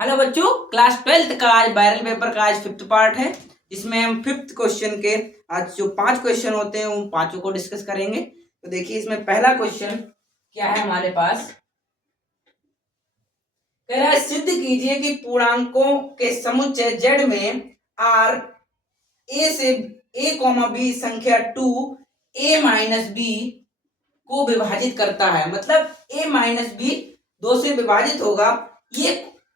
Hello बच्चों, class 12th का आज वायरल पेपर का आज 5th पार्ट है, जिसमें हम 5th क्वेश्चन के आज जो 5 क्वेश्चन होते हैं उन पांचों को डिस्कस करेंगे। तो देखिए इसमें पहला क्वेश्चन क्या है हमारे पास। कह रहा है सिद्ध कीजिए कि पूर्णांकों के समुच्चय z में r a से a, b संख्या 2 a माइनस b को विभाजित करता है। मतलब a माइनस बी 2 से विभाजित होगा। ये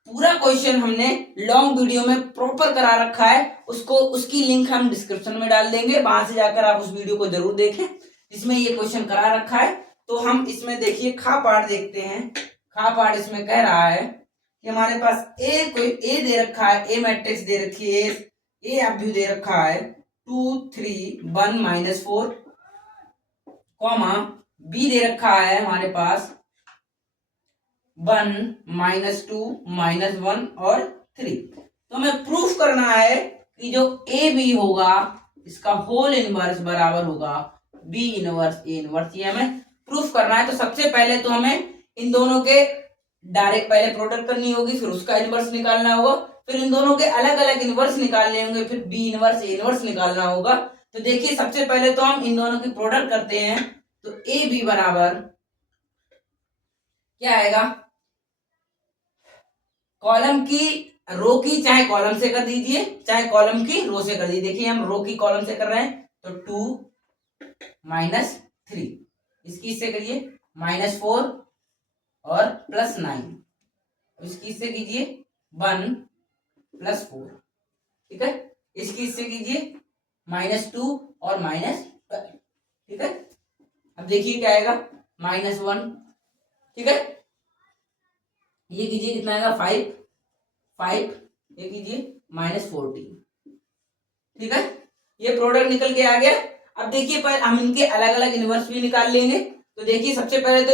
पूरा क्वेश्चन हमने लॉन्ग वीडियो में प्रॉपर करा रखा है, उसकी लिंक हम डिस्क्रिप्शन में डाल देंगे, वहां से जाकर आप उस वीडियो को जरूर देखें जिसमें ये क्वेश्चन करा रखा है। तो हम इसमें देखिए खा पार्ट देखते हैं। खा पार्ट इसमें कह रहा है कि हमारे पास ए दे रखा है, ए मैट्रिक्स दे रखी है, ए अभी दे रखा है 2 3 1 -4 कॉमा बी दे रखा है हमारे पास 1 -2 -1 और 3। तो हमें प्रूफ करना है कि जो ए बी होगा इसका होल इनवर्स बराबर होगा बी इनवर्स ए इनवर्स। ये हमें प्रूफ करना है। तो सबसे पहले तो हमें इन दोनों के डायरेक्ट पहले प्रोडक्ट करनी होगी, फिर उसका इनवर्स निकालना होगा, फिर इन दोनों के अलग अलग इनवर्स निकालने होंगे, फिर बी इनवर्स ए इनवर्स निकालना होगा। तो देखिए सबसे पहले तो हम इन दोनों की प्रोडक्ट करते हैं। तो ए बी बराबर क्या आएगा, कॉलम की रो की चाहे कॉलम से कर दीजिए चाहे कॉलम की रो से कर दीजिए। देखिए हम रो की कॉलम से कर रहे हैं तो 2 -3, इसकी इससे करिए -4 और +9, इसकी इससे कीजिए 1 +4, ठीक है। इसकी इससे कीजिए -2 और -12, ठीक है। अब देखिए क्या आएगा -1, ठीक है। ये कीजिए कितना आएगा 5, ये कीजिए -14, ठीक है। ये प्रोडक्ट निकल के आ गया। अब देखिए पहले हम इनके अलग अलग इनवर्स भी निकाल लेंगे। तो देखिए सबसे पहले तो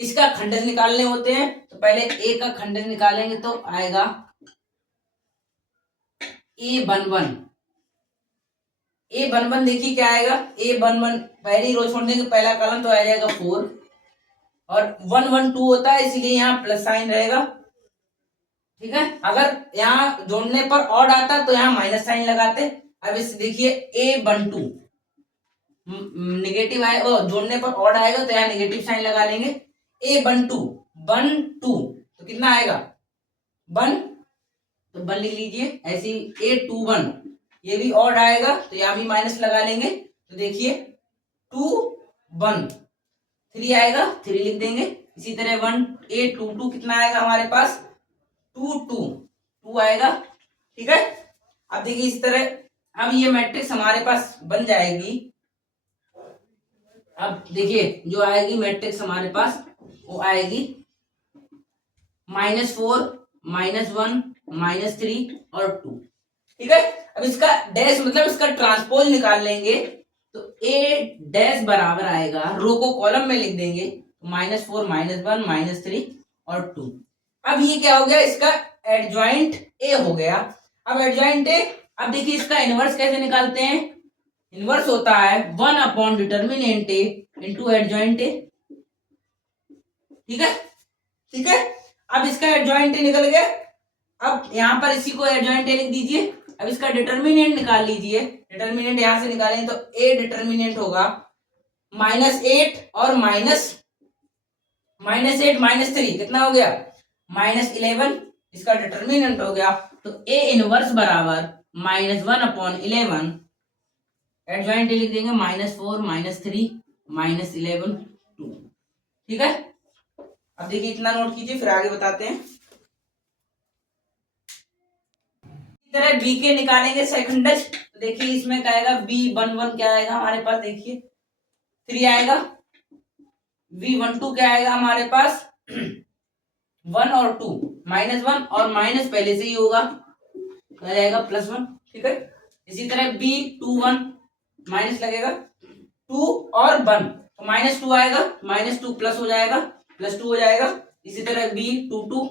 इसका खंडन निकालने होते हैं। तो पहले ए का खंडन निकालेंगे तो आएगा a11। a11 देखिए क्या आएगा, a11 पहली रो छोड़ देंगे, पहला कॉलम तो आ जाएगा 4 और 1 1 2 होता है इसलिए यहाँ प्लस साइन रहेगा, ठीक है। अगर यहाँ जोड़ने पर ऑड आता तो यहाँ माइनस साइन लगाते। अब इस देखिए a12 नेगेटिव आए और जोड़ने पर ऑड आएगा तो यहाँ नेगेटिव साइन लगा लेंगे। a12 1 2 तो कितना आएगा 1, तो 1 लिख लीजिए। ऐसी a21 ये भी ऑड आएगा तो यहाँ भी माइनस लगा लेंगे। तो देखिए 2 1 3 आएगा, 3 लिख देंगे। इसी तरह 1 a22 कितना आएगा हमारे पास 2 2 2 आएगा, ठीक है। अब देखिए इस तरह अब ये मैट्रिक्स हमारे पास बन जाएगी। अब देखिए जो आएगी मैट्रिक्स हमारे पास वो आएगी -4 -1 -3 और 2, ठीक है। अब इसका डैश मतलब इसका ट्रांसपोज निकाल लेंगे तो ए डैश बराबर आएगा, रो को कॉलम में लिख देंगे -4 -1 -3 और 2। अब ये क्या हो गया, इसका एडजॉइंट ए हो गया। अब एडजॉइंट ए, अब देखिए इसका इनवर्स कैसे निकालते हैं। इनवर्स होता है 1 determinant A into adjoint A, ठीक है, ठीक है। अब इसका एडजॉइंट ए निकल गया। अब यहां पर इसी को एडजॉइंट ए लिख दीजिए। अब इसका डिटर्मिनेंट निकाल लीजिए। डिटर्मिनेंट यहां से निकालेंगे तो ए डिटर्मिनेंट होगा -8 और -8 -3 कितना हो गया -11, इसका डिटर्मिनेंट हो गया। तो ए इनवर्स बराबर -1/11, एडजॉइंट लिख देंगे -4 -3 -11 2, ठीक है। अब देखिए इतना नोट कीजिए फिर आगे बताते हैं। इसी तरह बी के निकालेंगे सेकंडज। तो देखिए इसमें क्या आएगा B11 क्या आएगा हमारे पास, देखिए 3 आएगा। B12 क्या आएगा हमारे पास 1 और 2 -1 और माइनस पहले से ही होगा तो आ जाएगा +1, ठीक है। इसी तरह B21 माइनस लगेगा 2 और 1 तो -2 आएगा, -2 प्लस हो जाएगा, +2 हो जाएगा। इसी तरह B22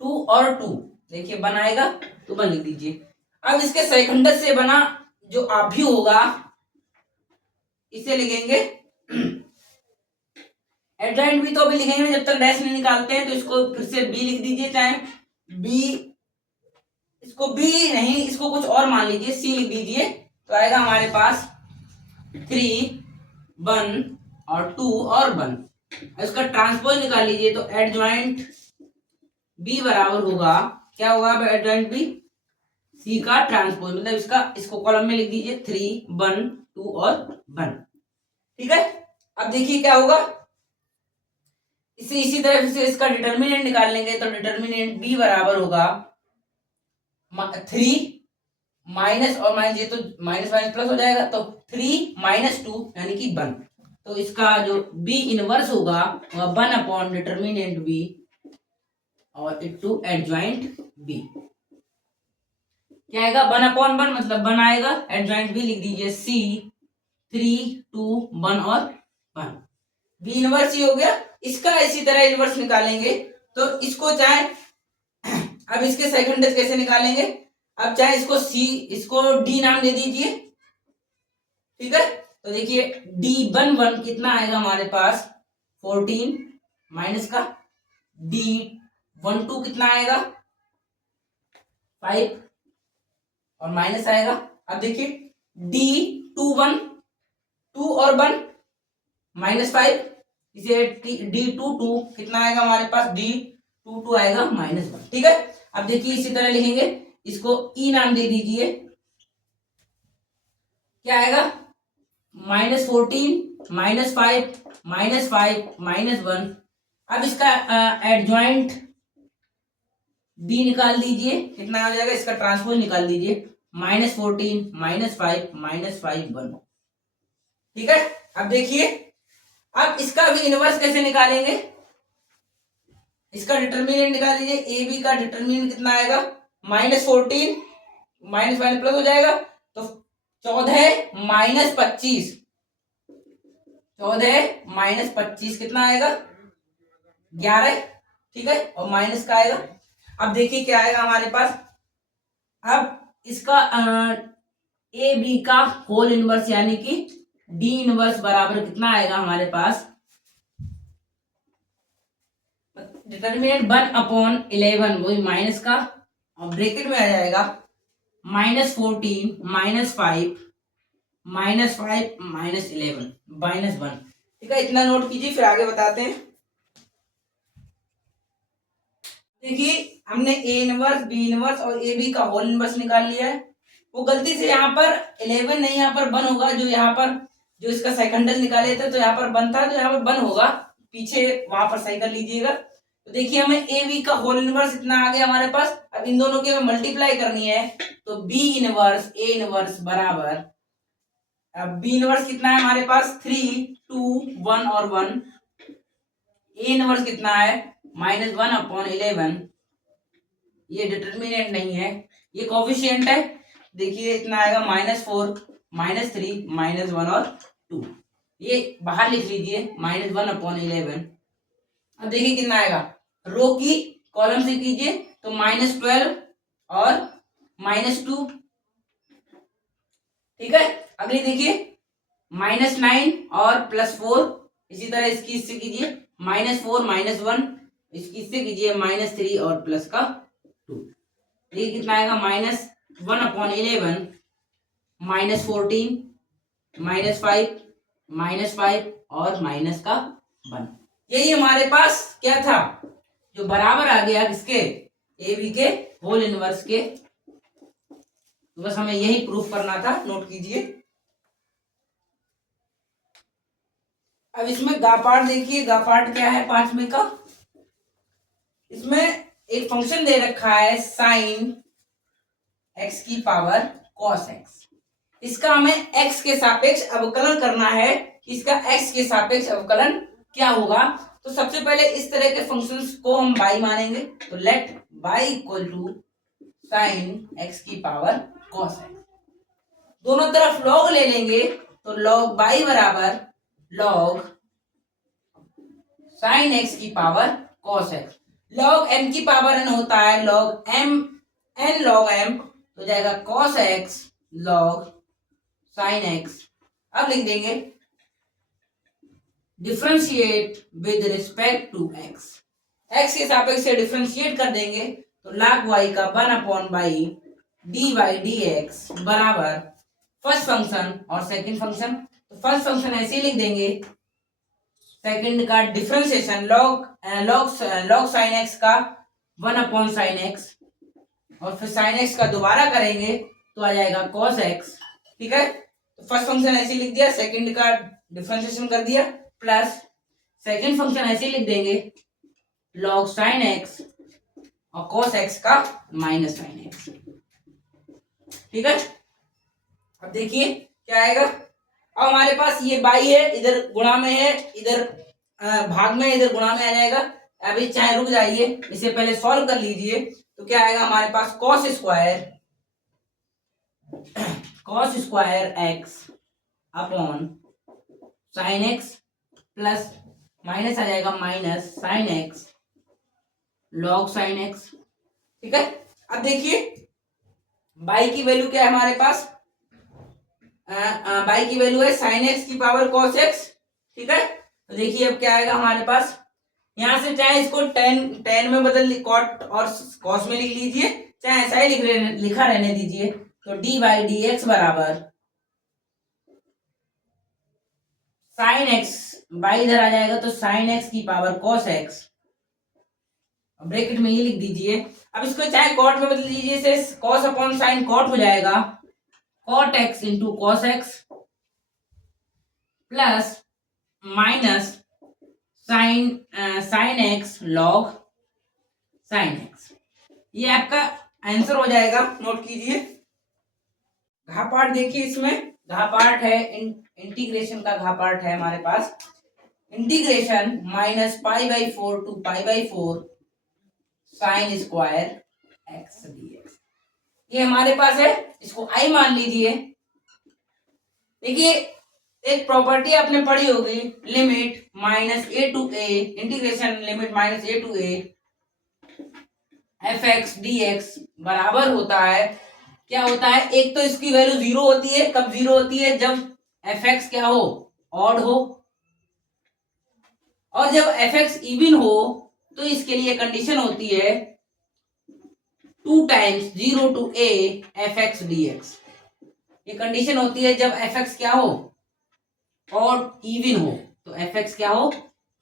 2 और 2 देखिए 1 आएगा तो 1 लिख दीजिए। अब इसके सेकंडस से बना जो अभी होगा इसे लिखेंगे एडजॉइंट बी तो अभी लिखेंगे जब तक डैश नहीं निकालते हैं, तो इसको फिर से बी लिख दीजिए, चाहे बी, इसको बी नहीं, इसको कुछ और मान लीजिए, सी लिख दीजिए, तो आएगा हमारे पास 3 1 और 2 और 1। इसका ट्रांसपोज निकाल लीजिए, तो एडजॉइंट बी बराबर होगा, क्या होगा एडजॉइंट बी, सी का ट्रांसपोज, मतलब इसको कॉलम में लिख दीजिए 3 1 2 और 1। ठीक है, अब देखिए क्या होगा, इसी तरह से इसका डिटर्मिनेंट निकाल लेंगे, तो डिटर्मिनेंट बी बराबर होगा 3 माइनस और माइनस, ये तो माइनस माइनस प्लस हो जाएगा, तो 3 माइनस 2 यानी कि 1। तो इसका जो बी इनवर्स होगा वह 1 अपॉन डिटर्मिनेंट बी और इनटू एडजॉइंट बी। क्या आएगा 1 अपॉन 1 मतलब 1 आएगा, एडजॉइंट बी लिख दीजिए सी 3 2 1 और 1। बी इनवर्स ही हो गया। इसका इसी तरह इनवर्स निकालेंगे, तो इसको चाहे अब इसके सेकंड कैसे निकालेंगे, अब चाहे इसको सी, इसको डी नाम दे दीजिए। ठीक है, तो देखिए डी 1 कितना आएगा हमारे पास 14 माइनस का डी 1 कितना आएगा 5 और माइनस आएगा। अब देखिए डी 2 और 1 माइनस 5, इसे डी 2 कितना आएगा हमारे पास डी 2 आएगा -1। ठीक है, अब देखिए इसी तरह लिखेंगे, इसको ई नाम दे दीजिए, क्या आएगा -14 -5 -1। अब इसका एडजॉइंट बी निकाल दीजिए, कितना हो जाएगा, इसका ट्रांसपोज निकाल दीजिए -14 -5 -1। ठीक है, अब देखिए अब इसका भी इनवर्स कैसे निकालेंगे, इसका डिटर्मिनेंट निकाल दीजिए, ए बी का डिटर्मिनेंट कितना आएगा -14 माइनस माइनस प्लस हो जाएगा, तो 14 -25, 14 -25 कितना आएगा 11। ठीक है, और माइनस का आएगा। अब देखिए क्या आएगा हमारे पास, अब इसका ए बी का होल इनवर्स यानी कि डी इनवर्स बराबर कितना आएगा हमारे पास, डिटर्मिनेंट 1 अपॉन 11 वही माइनस का, और ब्रैकेट में आ जाएगा -14 -5 -5 -11 -1। ठीक है, इतना नोट कीजिए, फिर आगे बताते हैं। देखिए हमने ए इनवर्स बी इनवर्स और ए बी का होल इनवर्स निकाल लिया है। वो गलती से यहाँ पर 11 नहीं, यहाँ पर 1 होगा, जो यहाँ पर जो इसका सेकंडल निकाले थे तो यहाँ पर 1 था, तो यहाँ पर 1 होगा, पीछे वहां पर सही कर लीजिएगा। तो देखिए हमें ए बी का होल इनवर्स इतना आ गया हमारे पास। अब इन दोनों की हमें मल्टीप्लाई करनी है, तो बी इनवर्स ए इनवर्स बराबर, अब बी इनवर्स कितना है हमारे पास 3 2 1 और 1, ए इनवर्स कितना है -1 अपॉन 11, ये डिटर्मिनेंट नहीं है, ये कोफिशिएंट है। देखिए इतना आएगा -4 -3 -1 और 2, ये बाहर लिख लीजिए -1 अपॉन 11। अब देखिए कितना आएगा, रो की कॉलम से कीजिए, तो -12 और -2। ठीक है, अगली देखिए -9 और +4, इसी तरह इसकी इससे कीजिए -4 -1, इसकी इससे कीजिए -3 और प्लस का 2। ये कितना आएगा -1 अपॉन 11 -14 -5 और माइनस का 1। यही हमारे पास क्या था, जो बराबर आ गया किसके, ए बी के होल इनवर्स के। तो बस हमें यही प्रूफ करना था, नोट कीजिए। अब इसमें गा पार्ट देखिए, गा पार्ट क्या है 5वें का, इसमें एक फंक्शन दे रखा है sin x की पावर cos x। इसका हमें x के सापेक्ष अवकलन करना है कि इसका x के सापेक्ष अवकलन क्या होगा। तो सबसे पहले इस तरह के फंक्शंस को हम y मानेंगे, तो let y equal to sin x की पावर cos x। दोनों तरफ log ले लेंगे, तो log y बराबर log sin x की power cos x। log m की पावर n होता है, log m n log m, तो जाएगा cos x log sin x। अब लिख देंगे differentiate with respect to x, x के सापेक्ष से डिफरेंशिएट कर देंगे तो log y का 1/बाई डी वाई डी एक्स बराबर फर्स्ट फंक्शन और सेकंड फंक्शन। तो फर्स्ट फंक्शन ऐसे ही लिख देंगे, सेकंड का डिफरेंशिएशन लॉग साइन एक्स का 1/साइन एक्स, और फिर साइन एक्स का दोबारा करेंगे तो आ जाएगा कॉस एक्स। ठीक है, तो फर्स्ट फंक्शन ऐसे लिख दिया, सेकंड का डिफरेंशिएशन कर दिया, प्लस सेकंड फंक्शन ऐसे लिख देंगे लॉग साइन एक्स और कॉस एक्स का माइनस साइन एक्स। ठीक है, अब देखिए क्या आएगा। अब हमारे पास ये बाई है, इधर गुणा में है, इधर भाग में, इधर गुणा में आ जाएगा। अभी चाहे रुक जाइए, इसे पहले सॉल्व कर लीजिए। तो क्या आएगा हमारे पास cos square x upon sine x plus minus आ जाएगा minus sine x log sine x. ठीक है, अब देखिए बाई की वैल्यू क्या है हमारे पास, बाई की वैल्यू है साइन एक्स की पावर कॉस एक्स। ठीक है, तो देखिए अब क्या आएगा हमारे पास, यहां से चाहे इसको टेन में बदल कॉट और कॉस में लिख लीजिए, चाहे ऐसा ही लिखा रहने दीजिए। तो डी बाई डी एक्स बराबर साइन एक्स, बाई इधर आ जाएगा तो साइन एक्स की पावर कॉस एक्स, ब्रैकेट में ये लिख दीजिए। अब इसको चाहे कॉट में बदल लीजिए, इसे कॉस अपॉन साइन कॉट हो जाएगा, cot x into cos x plus minus sine x log sine x. ये आपका आंसर हो जाएगा, नोट कीजिए। घा पार्ट देखिए, इसमें घा पार्ट है, इंटीग्रेशन का घा पार्ट है हमारे पास, integration -π/4 to π/4 sine square x dx, ये हमारे पास है, इसको आई मान लीजिए। देखिए एक प्रॉपर्टी आपने पढ़ी होगी, limit -a to a, integration limit -a to a fx dx बराबर होता है, क्या होता है, एक तो इसकी वैल्यू 0 होती है, कब 0 होती है, जब fx क्या हो, ऑड हो, और जब fx इवन हो तो इसके लिए कंडीशन होती है 2 times 0 to a fx dx। ये कंडीशन होती है जब fx क्या हो, और इवन हो, तो fx क्या हो,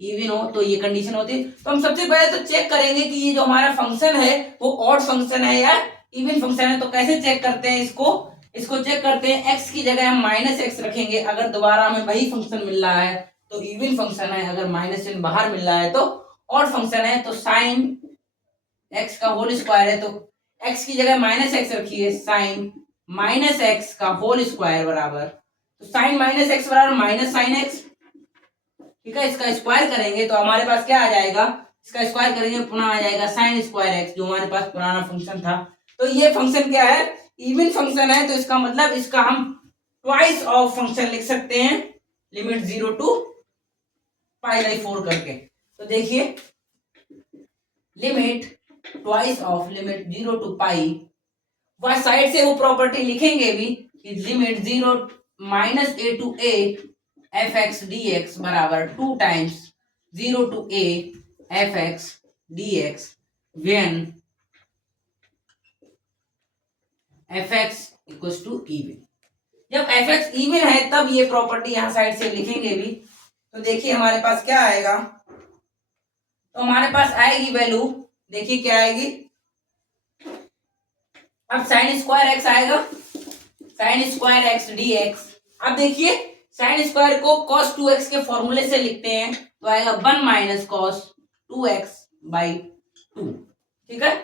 इवन हो, तो ये कंडीशन होती है। तो हम सबसे पहले तो चेक करेंगे कि ये जो हमारा फंक्शन है वो ऑड फंक्शन है या इवन फंक्शन है। तो कैसे चेक करते हैं इसको चेक करते हैं, x की जगह हम -x रखेंगे, अगर दोबारा हमें वही फंक्शन मिल रहा है तो इवन फंक्शन है, अगर माइनस चिन्ह बाहर मिल रहा है तो ऑड फंक्शन है। तो साइन x का होल स्क्वायर है, तो x की जगह -x रखिए, साइन -x का होल स्क्वायर बराबर, तो साइन -x बराबर माइनस साइन x। ठीक है, इसका स्क्वायर करेंगे तो हमारे पास क्या आ जाएगा, इसका स्क्वायर करेंगे पुनः आ जाएगा साइन स्क्वायर एक्स, जो हमारे पास पुराना फंक्शन था। तो ये फंक्शन क्या है, इवन फंक्शन है, तो इसका मतलब इसका हम ट्वाइस ऑफ फंक्शन लिख सकते हैं, लिमिट 0 टू π/4 करके। तो देखिए limit twice of limit 0 to पाई, वह साइड से वो प्रॉपर्टी लिखेंगे भी कि limit 0 -a to a fx dx बराबर 2 times 0 to a fx dx when fx equals to even. जब fx इवन है तब ये प्रॉपर्टी यहां साइड से लिखेंगे भी। तो देखिए हमारे पास क्या आएगा, तो हमारे पास आएगी वैल्यू, देखिए क्या आएगी, अब साइन स्क्वायर एक्स आएगा, साइन स्क्वायर एक्स dx। अब देखिए साइन स्क्वायर को cos 2x के फॉर्मूले से लिखते हैं, तो आएगा 1 - cos 2x/2। ठीक है,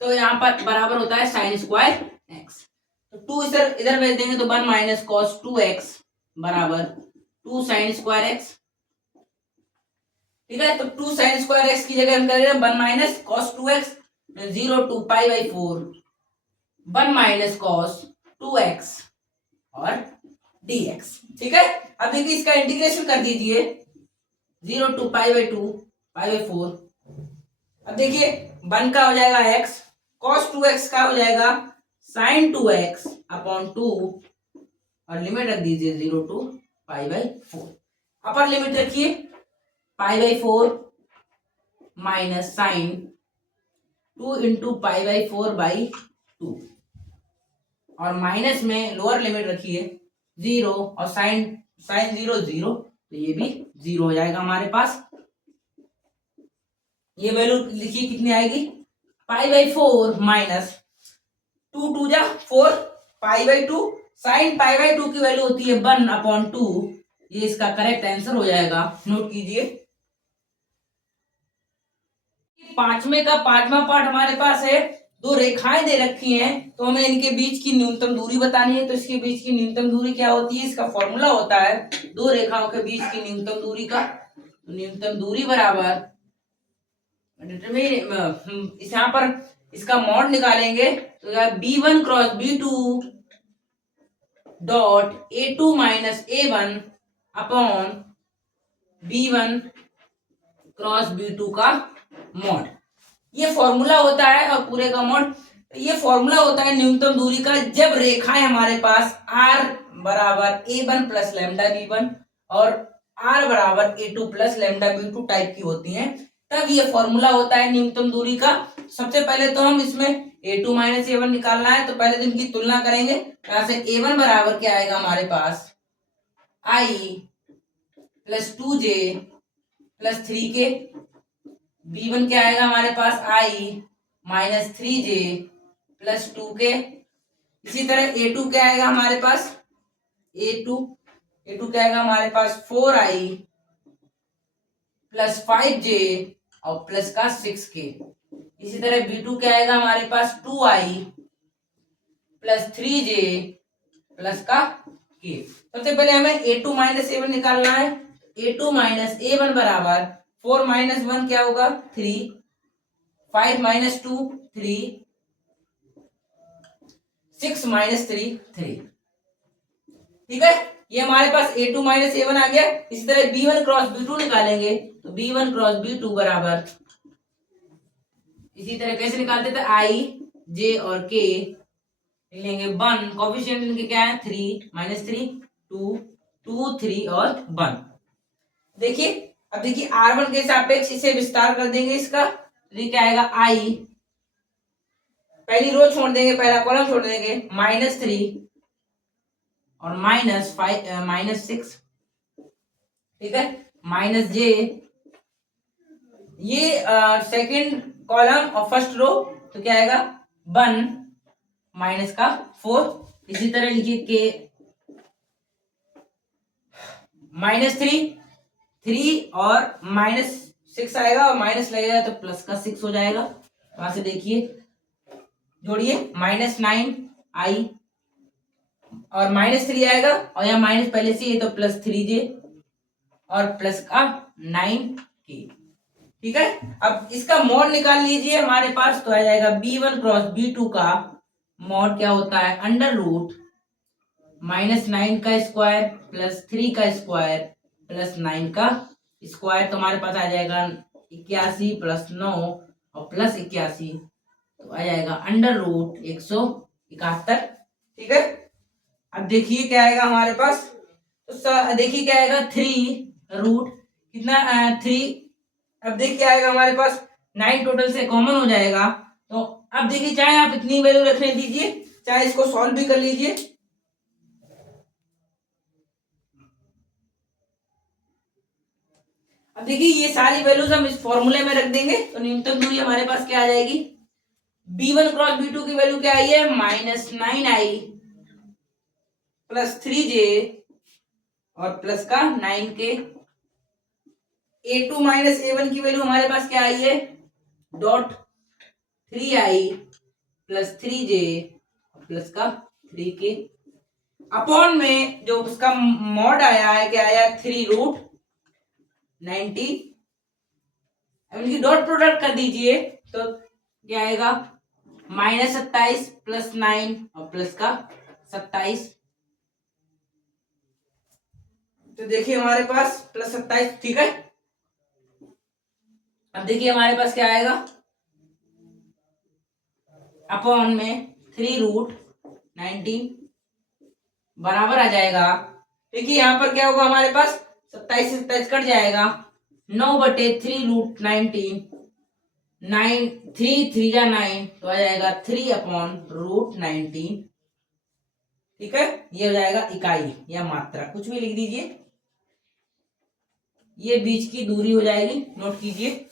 तो यहाँ पर बराबर होता है साइन स्क्वायर x, तो 2 इधर भेज देंगे तो 1 - cos 2x बराबर 2 साइन स्क्वायर x। ठीक है, तो 2 साइन स्क्वायर x की जगह हम करेंगे 1 - cos 2x, 0 to π/4 1 - cos 2x और dx। ठीक है, अब देखिए इसका इंटीग्रेशन कर दीजिए 0 टू π/2 π/4। अब देखिए 1 का हो जाएगा x, cos 2x का हो जाएगा sin 2x/2 और लिमिट रख दीजिए 0 टू π/4। अपर लिमिट रखिए π/4 माइनस साइन 2 इंटू π/4/2 और माइनस में लोअर लिमिट रखिए 0 और साइन साइन 0 0, तो ये भी 0 हो जाएगा हमारे पास। ये वैल्यू लिखिए कितनी आएगी π/4 माइनस 2 2 जा 4 π/2 साइन π/2 की वैल्यू होती है 1/2। ये इसका करेक्ट आंसर हो जाएगा, नोट कीजिए। पांचवें का पांचवा पार्ट हमारे पास है, दो रेखाएं दे रखी हैं तो हमें इनके बीच की न्यूनतम दूरी बतानी है। तो इसके बीच की न्यूनतम दूरी क्या होती है, इसका फॉर्मूला होता है दो रेखाओं के बीच की न्यूनतम दूरी का। न्यूनतम दूरी बराबर यहाँ पर इसका मॉड निकालेंगे तो b1 cross b2 dot a2 minus a1 upon b1 cross b2 का मॉड। ये फॉर्मूला होता है और पूरे का मॉड ये फॉर्मूला होता है न्यूनतम दूरी का जब रेखाएं हमारे पास r बराबर a1 प्लस लैम्डा b1 और r बराबर a2 plus lambda b2 type की होती हैं, तब ये फॉर्मूला होता है न्यूनतम दूरी का। सबसे पहले तो हम इसमें a2 माइनस a1 निकालना है, तो पहले तो इनकी तुलना करेंगे। यहां से a1 बराबर क्या आएगा हमारे पास i plus 2j plus 3k, b1 क्या आएगा हमारे पास i minus 3j plus 2k। इसी तरह a2 क्या आएगा हमारे पास a2 क्या आएगा हमारे पास 4i प्लस 5j और प्लस का 6k। इसी तरह b2 क्या आएगा हमारे पास 2i प्लस 3j प्लस का k। सबसे पहले हमें a2 माइनस a1 निकालना है। a2 माइनस a1 बराबर 4 माइनस 1 क्या होगा 3, 5 माइनस 2 3, 6 माइनस 3 3। ठीक है, ये हमारे पास a2 माइनस a1 आ गया। इसी तरह b1 क्रॉस b2 निकालेंगे तो b1 क्रॉस b2 बराबर इसी तरह कैसे निकालते थे i j और k लेंगे 1, कोफिशिएंट इनके क्या है 3 माइनस 3 2 2 3 और 1। देखिए अब देखिए r1 के सापेक्ष इसे विस्तार कर देंगे इसका, तो ये क्या आएगा i, पहली रो छोड़ देंगे पहला कॉलम छोड़ देंगे माइनस 3 और माइनस 5 माइनस 6। ठीक है, माइनस j ये सेकंड कॉलम और फर्स्ट रो, तो क्या आएगा 1 माइनस का 4। इसी तरह लिखिए k माइनस 3 और माइनस 6 आएगा और माइनस लगेगा तो प्लस का 6 हो जाएगा। वहां से देखिए जोड़िए माइनस 9i और माइनस 3 आएगा और यहाँ माइनस पहले से है तो प्लस 3j और प्लस का 9k। ठीक है, अब इसका मॉड निकाल लीजिए हमारे पास, तो आ जाएगा b1 क्रॉस b2 का मॉड क्या होता है अंडर रूट माइनस 9 का स्क्वायर प्लस 3 का स्क्वायर प्लस 9 का स्क्वायर, तो हमारे पास आ जाएगा 81 प्लस 9 और प्लस 81, तो आ जाएगा अंडर रूट 171। ठीक है, अब देखिए क्या आएगा हमारे पास, तो देखिए क्या आएगा 3 रूट कितना 3। अब देखिए क्या आएगा हमारे पास 9 टोटल से कॉमन हो जाएगा। तो अब देखिए चाहे आप इतनी वैल्यू रखने दीजिए चाहे इसको सॉल्व भी कर लीजिए। अब देखिए ये सारी वैल्यूज हम इस फॉर्मूले में रख देंगे तो न्यूनतम दूरी हमारे पास क्या आ जाएगी b1 क्रॉस b2 की वैल्यू क्या आई है माइनस 9i प्लस 3j और प्लस का 9k। a2 माइनस a1 की वैल्यू हमारे पास क्या आई है dot 3i plus 3j plus का 3k अपॉन में जो उसका मॉड आया है क्या आया 3 रूट 90। अब इनकी डॉट प्रोडक्ट कर दीजिए तो क्या आएगा माइनस 27 प्लस 9 और प्लस का 27। तो देखिए हमारे पास प्लस 27। ठीक है, अब देखिए हमारे पास क्या आएगा अपॉन में 3 रूट 19 बराबर आ जाएगा। देखिए यहां पर क्या होगा हमारे पास 27 से 27 कट जाएगा, 9/3√19, 9 3 3 या 9 तो आ जाएगा 3/√19। ठीक है, ये हो जाएगा इकाई या मात्रा, कुछ भी लिख दीजिए। ये बीच की दूरी हो जाएगी, नोट कीजिए।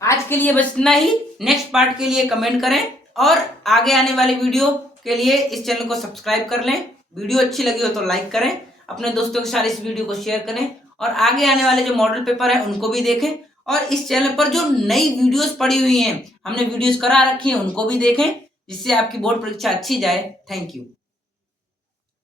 आज के लिए बस इतना ही। नेक्स्ट पार्ट के लिए कमेंट करें और आगे आने वाली वीडियो के लिए इस चैनल को सब्सक्राइब कर लें। वीडियो अच्छी लगी हो तो लाइक करें, अपने दोस्तों के साथ इस वीडियो को शेयर करें और आगे आने वाले जो मॉडल पेपर है उनको भी देखें और इस चैनल पर जो नई वीडियोस पड़ी हुई हैं, हमने वीडियोस करा रखी हैं, उनको भी देखें, जिससे आपकी बोर्ड परीक्षा अच्छी जाए। Thank you.